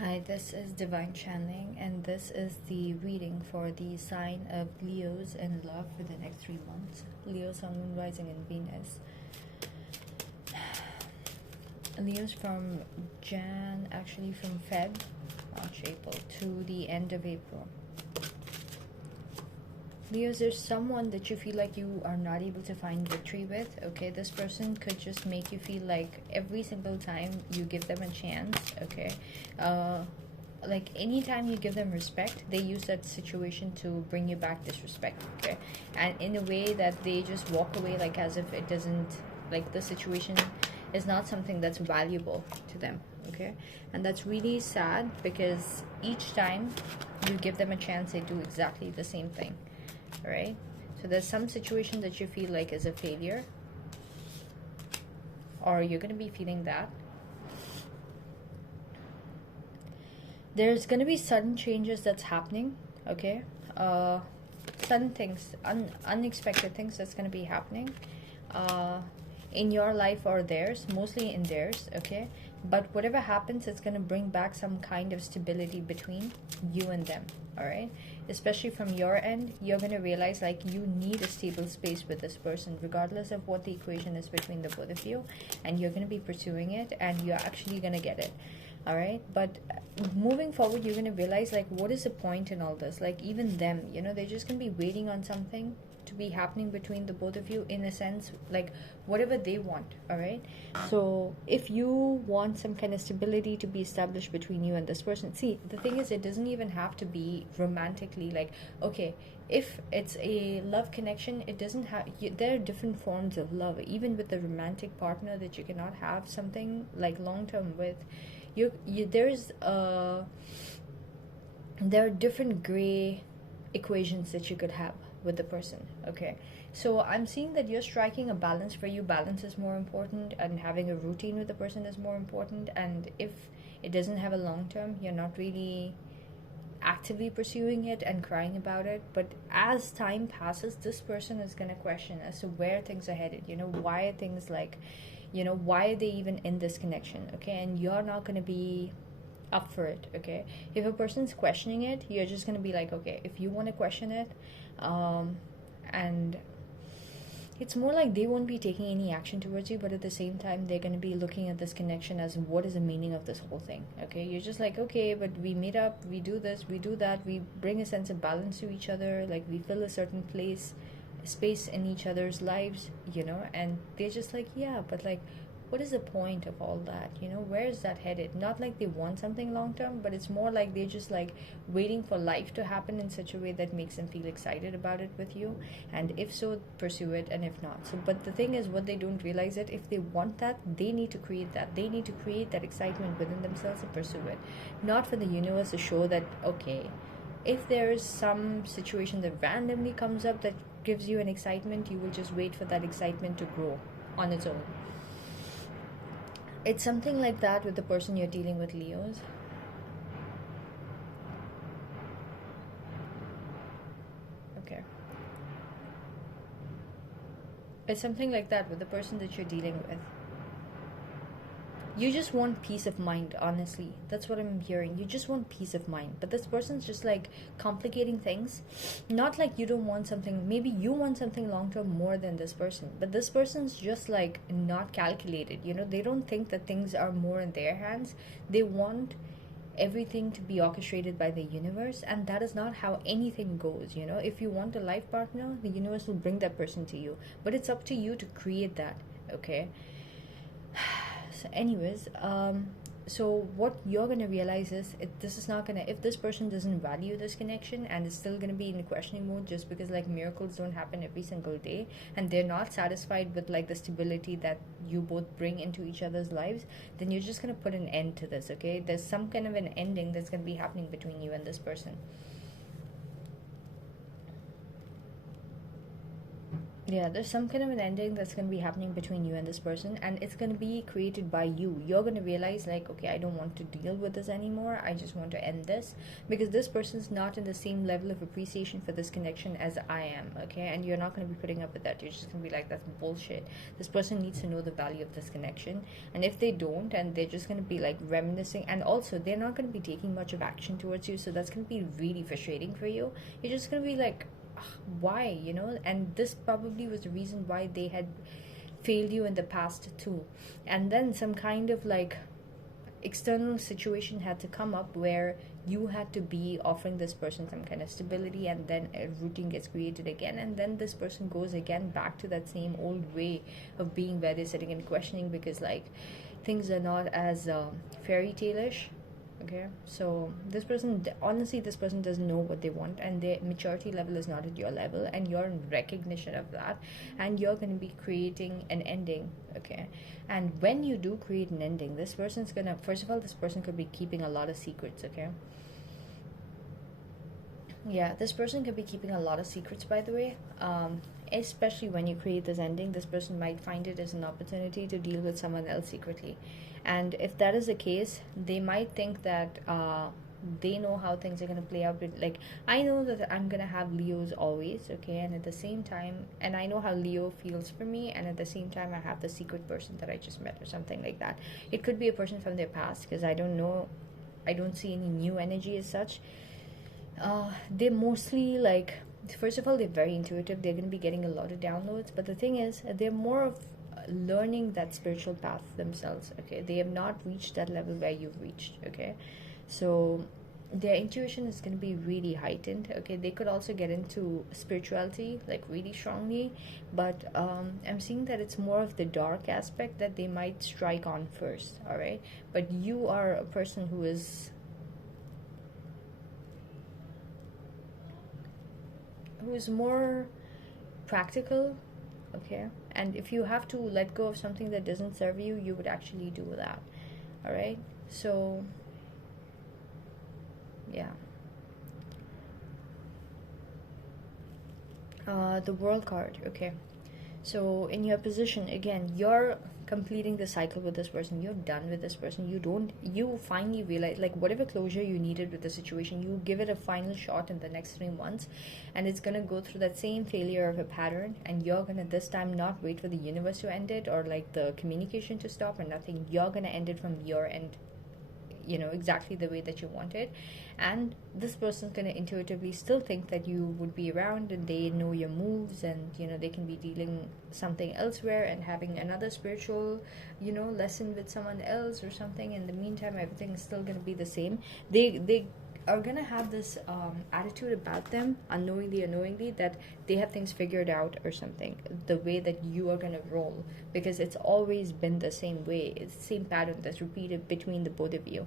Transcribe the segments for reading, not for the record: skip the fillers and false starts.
Hi, this is Divine Channeling, and this is the reading for the sign of Leos in love for the next 3 months. Leo, Sun, Moon, Rising, and Venus. Leos from from Feb, March, April to the end of April. Leos, there's someone that you feel like you are not able to find victory with. Okay, this person could just make you feel like every single time you give them a chance, okay, like anytime you give them respect, they use that situation to bring you back disrespect, okay, and in a way that they just walk away like as if it doesn't, like the situation is not something that's valuable to them, okay, and that's really sad because each time you give them a chance, they do exactly the same thing. All right, so there's some situation that you feel like is a failure, or you're going to be feeling that there's going to be sudden changes that's happening, okay, sudden things, unexpected things that's going to be happening uh, in your life or theirs, mostly in theirs, okay, but whatever happens, it's going to bring back some kind of stability between you and them. All right, especially from your end, you're going to realize like you need a stable space with this person regardless of what the equation is between the both of you, and you're going to be pursuing it and you're actually going to get it. All right, but moving forward, you're going to realize like what is the point in all this, like even them, they're just going to be waiting on something to be happening between the both of you, in a sense, like whatever they want. All right, so if you want some kind of stability to be established between you and this person, see, the thing is, it doesn't even have to be romantically, like, okay, if it's a love connection, it doesn't have there are different forms of love, even with the romantic partner that you cannot have something like long term with. There's there are different gray equations that you could have with the person, okay, so I'm seeing that you're striking a balance. For you, balance is more important, and having a routine with the person is more important, and if it doesn't have a long term, you're not really actively pursuing it and crying about it. But as time passes, this person is going to question as to where things are headed, why are things like, why are they even in this connection, okay, and you're not going to be up for it, okay. If a person's questioning it, you're just going to be like, okay, if you want to question it, and it's more like they won't be taking any action towards you, but at the same time, they're going to be looking at this connection as what is the meaning of this whole thing, okay. You're just like, okay, but we meet up, we do this, we do that, we bring a sense of balance to each other, like we fill a certain space in each other's lives, and they're just like, yeah, but like, what is the point of all that, where is that headed? Not like they want something long term, but it's more like they're just like waiting for life to happen in such a way that makes them feel excited about it with you, and if so, pursue it, and if not, so. But the thing is, what they don't realize, that if they want that, they need to create that, they need to create that excitement within themselves and pursue it, not for the universe to show that, okay, if there is some situation that randomly comes up that gives you an excitement, you will just wait for that excitement to grow on its own. It's something like that with the person you're dealing with, Leos. Okay. It's something like that with the person that you're dealing with. You just want peace of mind, honestly. That's what I'm hearing. You just want peace of mind. But this person's just like complicating things. Not like you don't want something. Maybe you want something long term more than this person. But this person's just like not calculated. They don't think that things are more in their hands. They want everything to be orchestrated by the universe, and that is not how anything goes. If you want a life partner, the universe will bring that person to you, but it's up to you to create that, okay. So anyways, so what you're going to realize is, this is not going to, if this person doesn't value this connection and is still going to be in questioning mode, just because like miracles don't happen every single day, and they're not satisfied with like the stability that you both bring into each other's lives, then you're just going to put an end to this, okay. There's some kind of an ending that's going to be happening between you and this person. Yeah, there's some kind of an ending that's going to be happening between you and this person, and it's going to be created by you. You're going to realize, like, okay, I don't want to deal with this anymore. I just want to end this because this person's not in the same level of appreciation for this connection as I am, okay? And you're not going to be putting up with that. You're just going to be like, that's bullshit. This person needs to know the value of this connection, and if they don't, and they're just going to be like reminiscing, and also they're not going to be taking much of action towards you, so that's going to be really frustrating for you. You're just going to be like, why, and this probably was the reason why they had failed you in the past too. And then some kind of like external situation had to come up where you had to be offering this person some kind of stability, and then a routine gets created again, and then this person goes again back to that same old way of being, where they're sitting and questioning because like things are not as fairy tale-ish. Okay, so this person, honestly, this person doesn't know what they want, and their maturity level is not at your level, and you're in recognition of that, and you're going to be creating an ending. Okay, and when you do create an ending, this person's gonna, first of all, this person could be keeping a lot of secrets. Okay, yeah, this person could be keeping a lot of secrets, by the way. Especially when you create this ending, this person might find it as an opportunity to deal with someone else secretly. And if that is the case, they might think that they know how things are going to play out. With, like, I know that I'm going to have Leos always, okay? And at the same time, and I know how Leo feels for me, and at the same time, I have the secret person that I just met or something like that. It could be a person from their past, because I don't know, I don't see any new energy as such. They're mostly like, first of all, they're very intuitive. They're going to be getting a lot of downloads, but the thing is, they're more of learning that spiritual path themselves. Okay, they have not reached that level where you've reached. Okay, so their intuition is going to be really heightened. Okay, they could also get into spirituality like really strongly, but I'm seeing that it's more of the dark aspect that they might strike on first. All right, but you are a person who's more practical. Okay, and if you have to let go of something that doesn't serve you, you would actually do that. All right, so yeah. The world card. Okay, so in your position again, you're completing the cycle with this person. You're done with this person. You finally realize, like, whatever closure you needed with the situation, you give it a final shot in the next 3 months, and it's gonna go through that same failure of a pattern, and you're gonna this time not wait for the universe to end it, or like the communication to stop or nothing. You're gonna end it from your end, exactly the way that you want it. And this person's going to intuitively still think that you would be around, and they know your moves, and they can be dealing something elsewhere and having another spiritual lesson with someone else or something. In the meantime, everything is still going to be the same. They are gonna have this attitude about them, unknowingly or knowingly, that they have things figured out or something, the way that you are gonna roll, because it's always been the same way. It's the same pattern that's repeated between the both of you.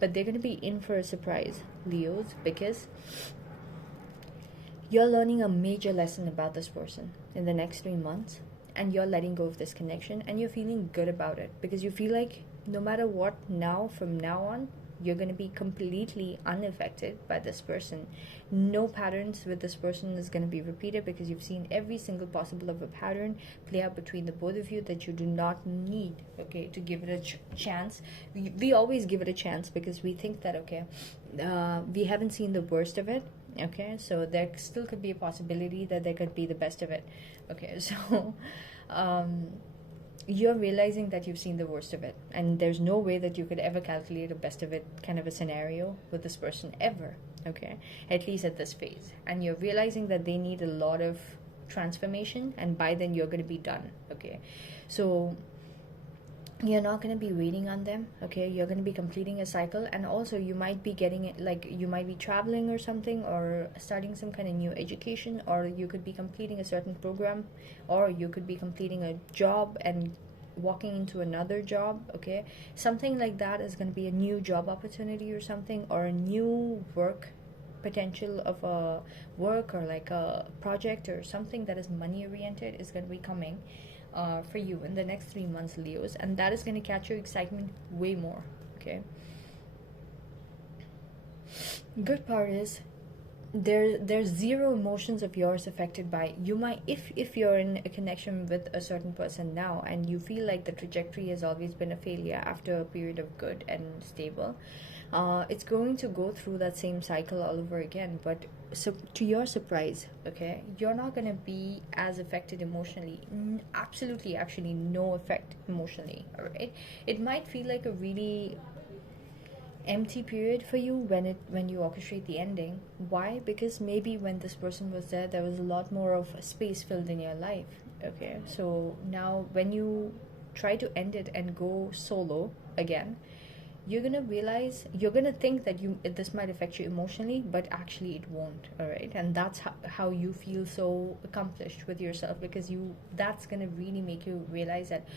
But they're gonna be in for a surprise, Leos, because you're learning a major lesson about this person in the next 3 months, and you're letting go of this connection, and you're feeling good about it, because you feel like no matter what, now from now on, you're going to be completely unaffected by this person. No patterns with this person is going to be repeated, because you've seen every single possible of a pattern play out between the both of you that you do not need, okay, to give it a chance. We always give it a chance because we think that, okay, we haven't seen the worst of it. Okay, so there still could be a possibility that there could be the best of it. Okay, so you're realizing that you've seen the worst of it, and there's no way that you could ever calculate a best of it kind of a scenario with this person ever. Okay, at least at this phase. And you're realizing that they need a lot of transformation, and by then you're going to be done. Okay, so you're not going to be waiting on them. Okay, you're going to be completing a cycle, and also you might be getting it, like you might be traveling or something, or starting some kind of new education, or you could be completing a certain program, or you could be completing a job and walking into another job. Okay, something like that is going to be a new job opportunity or something, or a new work potential of a work, or like a project or something that is money oriented is going to be coming for you in the next 3 months, Leos, and that is going to catch your excitement way more. Okay, good part is there's zero emotions of yours affected by. You might, if you're in a connection with a certain person now and you feel like the trajectory has always been a failure after a period of good and stable, it's going to go through that same cycle all over again. But so to your surprise, okay, you're not going to be as affected emotionally. Absolutely, actually no effect emotionally. All right, it might feel like a really empty period for you when you orchestrate the ending. Why? Because maybe when this person was there, there was a lot more of space filled in your life. Okay, so now when you try to end it and go solo again, you're gonna realize, you're gonna think that you this might affect you emotionally, but actually it won't. All right, and that's how you feel so accomplished with yourself, because you that's gonna really make you realize that,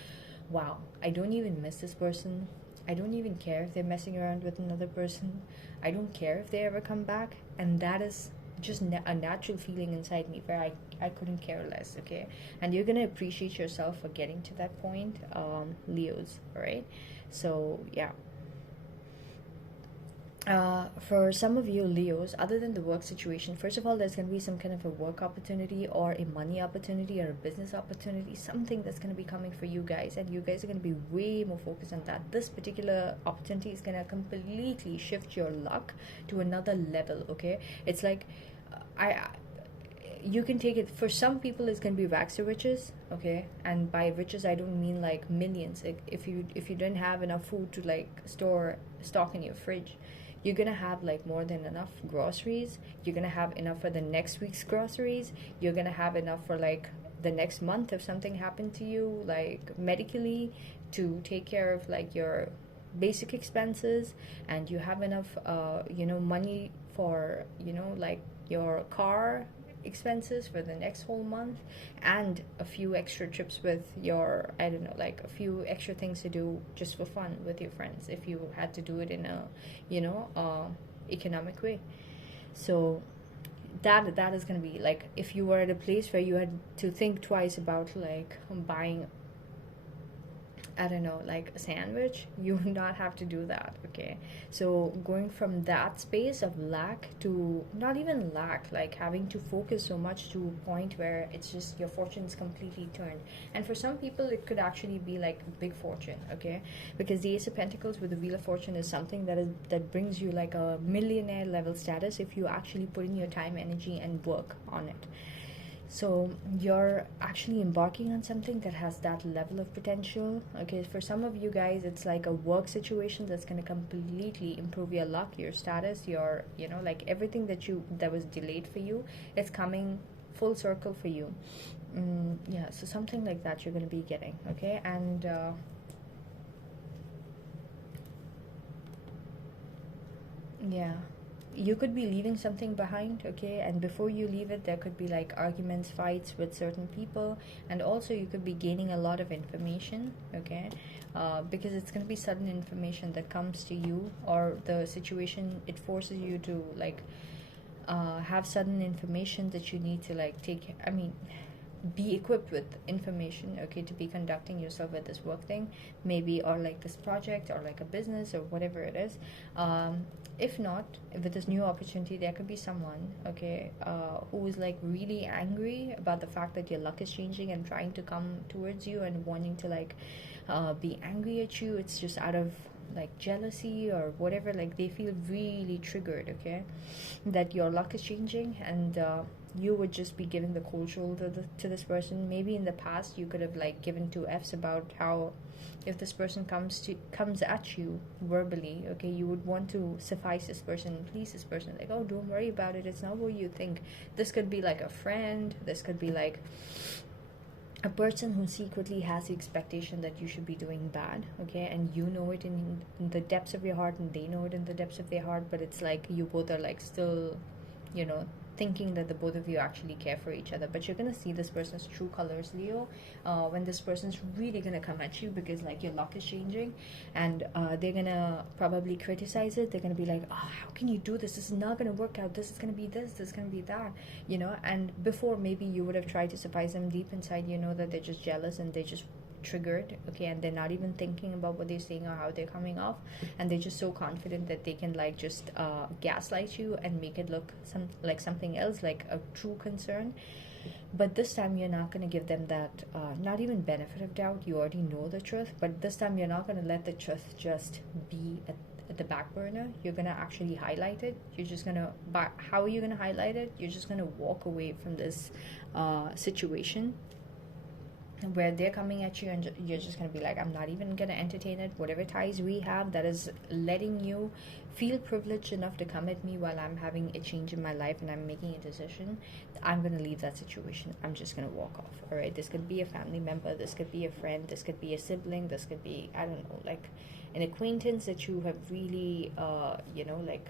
wow, I don't even miss this person. I don't even care if they're messing around with another person. I don't care if they ever come back. And that is just a natural feeling inside me where I couldn't care less, okay? And you're going to appreciate yourself for getting to that point, Leos, all right? So, yeah. For some of you Leos, other than the work situation, first of all, there's going to be some kind of a work opportunity or a money opportunity or a business opportunity, something that's going to be coming for you guys, and you guys are going to be way more focused on that. This particular opportunity is going to completely shift your luck to another level, okay? It's like, I you can take it, for some people it's going to be rags to riches, okay? And by riches I don't mean like millions. Like if you don't have enough food to like stock in your fridge, you're gonna have like more than enough groceries. You're gonna have enough for the next week's groceries. You're gonna have enough for like the next month if something happened to you, like medically, to take care of like your basic expenses. And you have enough money for like your car expenses for the next whole month, and a few extra trips with your, I don't know, like a few extra things to do just for fun with your friends if you had to do it in a economic way. So that is going to be like, if you were at a place where you had to think twice about like buying, I don't know, like a sandwich, you would not have to do that, okay? So going from that space of lack to not even lack, like having to focus so much to a point where it's just your fortune is completely turned. And for some people, it could actually be like big fortune, okay? Because the Ace of Pentacles with the Wheel of Fortune is something that brings you like a millionaire level status if you actually put in your time, energy, and work on it. So you're actually embarking on something that has that level of potential, okay? For some of you guys, it's like a work situation that's going to completely improve your luck, your status, your like everything that was delayed for you, it's coming full circle for you. Yeah, so something like that you're going to be getting, okay? And yeah, you could be leaving something behind, okay? And before you leave it, there could be like arguments, fights with certain people. And also you could be gaining a lot of information, okay? Because it's going to be sudden information that comes to you, or the situation, it forces you to like have sudden information that you need to like be equipped with information, okay, to be conducting yourself at this work thing, maybe, or like this project, or like a business, or whatever it is. If not, with this new opportunity, there could be someone, okay, who is like really angry about the fact that your luck is changing and trying to come towards you and wanting to like be angry at you. It's just out of like jealousy or whatever, like they feel really triggered, okay, that your luck is changing. And you would just be giving the cold shoulder to this person. Maybe in the past you could have like given two F's about how, if this person comes at you verbally, okay, you would want to suffice this person, please this person, like, oh, don't worry about it, it's not what you think. This could be like a friend, this could be like a person who secretly has the expectation that you should be doing bad, okay, and you know it in the depths of your heart, and they know it in the depths of their heart, but it's like you both are like still, thinking that the both of you actually care for each other. But you're gonna see this person's true colors, Leo, when this person's really gonna come at you, because like your luck is changing, and they're gonna probably criticize it. They're gonna be like, oh, how can you do this is not gonna work out, this is gonna be this is gonna be that, and before maybe you would have tried to surprise them, deep inside you know that they're just jealous and they just triggered, okay, and they're not even thinking about what they're saying or how they're coming off, and they're just so confident that they can like just gaslight you and make it look like something else, like a true concern. But this time you're not going to give them that not even benefit of doubt. You already know the truth, but this time you're not going to let the truth just be at the back burner. You're going to actually highlight it. You're just going to, but how are you going to highlight it? You're just going to walk away from this situation where they're coming at you, and you're just going to be like, I'm not even going to entertain it. Whatever ties we have that is letting you feel privileged enough to come at me while I'm having a change in my life and I'm making a decision, I'm going to leave that situation. I'm just going to walk off. All right, this could be a family member, this could be a friend, this could be a sibling, this could be, I don't know, like an acquaintance that you have really like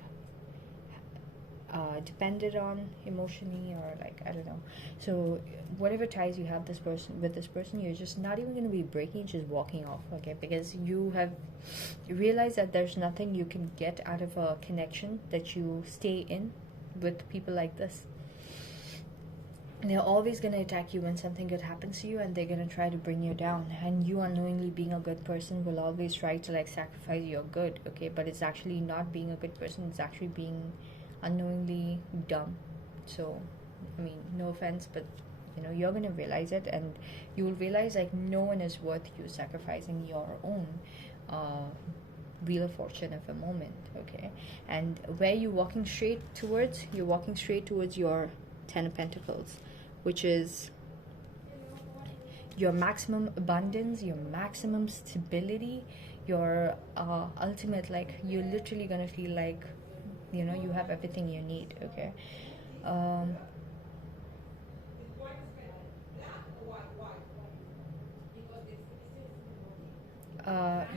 depended on emotionally, or like, I don't know. So whatever ties you have this person with this person, you're just not even going to be breaking, just walking off, okay? Because you have realized that there's nothing you can get out of a connection that you stay in with people like this. They're always going to attack you when something good happens to you, and they're going to try to bring you down, and you unknowingly being a good person will always try to like sacrifice your good, okay? But it's actually not being a good person, it's actually being unknowingly dumb. So I mean, no offense, but you're gonna realize it, and you will realize like no one is worth you sacrificing your own wheel of fortune of a moment, okay? And where you're walking straight towards, your 10 of Pentacles, which is your maximum abundance, your maximum stability, your ultimate, like, you're literally gonna feel like you have everything you need, okay?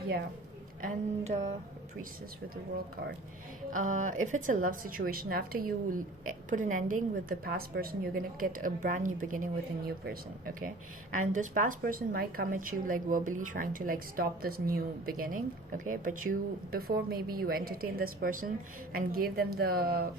Yeah, and priestess with the world card. If it's a love situation, after you put an ending with the past person, you're gonna get a brand new beginning with a new person, okay? And this past person might come at you like verbally trying to like stop this new beginning, okay? But before maybe you entertain this person and gave them the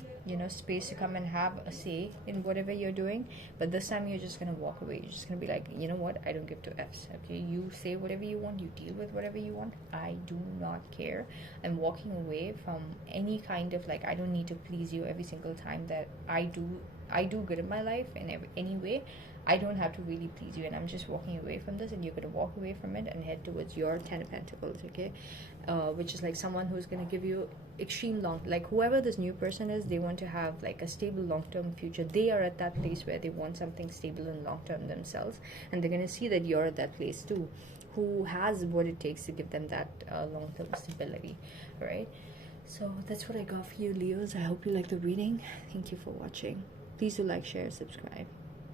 space to come and have a say in whatever you're doing, but this time you're just gonna walk away. You're just gonna be like, you know what, I don't give two F's, okay? You say whatever you want, you deal with whatever you want, I do not care. I'm walking away from any kind of like, I don't need to please you every single time that I do good in my life in any way. I don't have to really please you, and I'm just walking away from this, and you're going to walk away from it and head towards your 10 of Pentacles, okay? Which is like someone who's going to give you extreme long, like whoever this new person is, they want to have like a stable long-term future. They are at that place where they want something stable and long-term themselves, and they're going to see that you're at that place too, who has what it takes to give them that long-term stability, right? So that's what I got for you, Leos. I hope you like the reading. Thank you for watching. Please do like, share, subscribe.